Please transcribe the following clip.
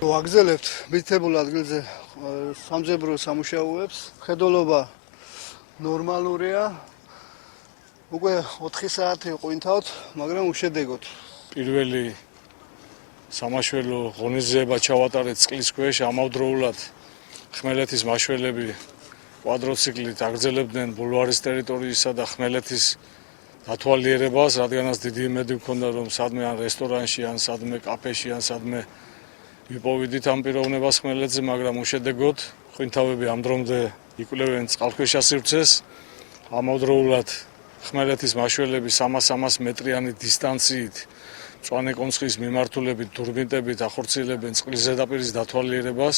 ვაგრძელებთ მითებულ ადგილზე სამძებრო სამუშაოებს. ხედულობა ნორმალურია. უკვე 4 საათი ყვინთავთ, მაგრამ უშედეგოდ. პირველი სამაშველო ღონისძიება ჩავატარეთ წყლის ქვეშ, ამავდროულად ხმელეთის მაშველები კვადროციკლით აგრძელებდნენ ბულვარის ტერიტორიისა და ხმელეთის დათვალიერებას, რადგანაც დიდი იმედი მქონდა, რომ სადმე ან რესტორანში, ან სადმე კაფეში, ან სადმე ვიპოვიდით ამ პიროვნებას ხმელეთზე, მაგრამ უშედეგოდ ყვინთავები ამ დრომდე იკვლევენ წყალქვეშა სივრცეს. ამავდროულად ხმელეთის მაშველები 300 მეტრიანი დისტანციით მწვანე კონცხის მიმართულებით დურბინტებით ახორციელებენ წყლის ზედაპირის დათვალიერებას.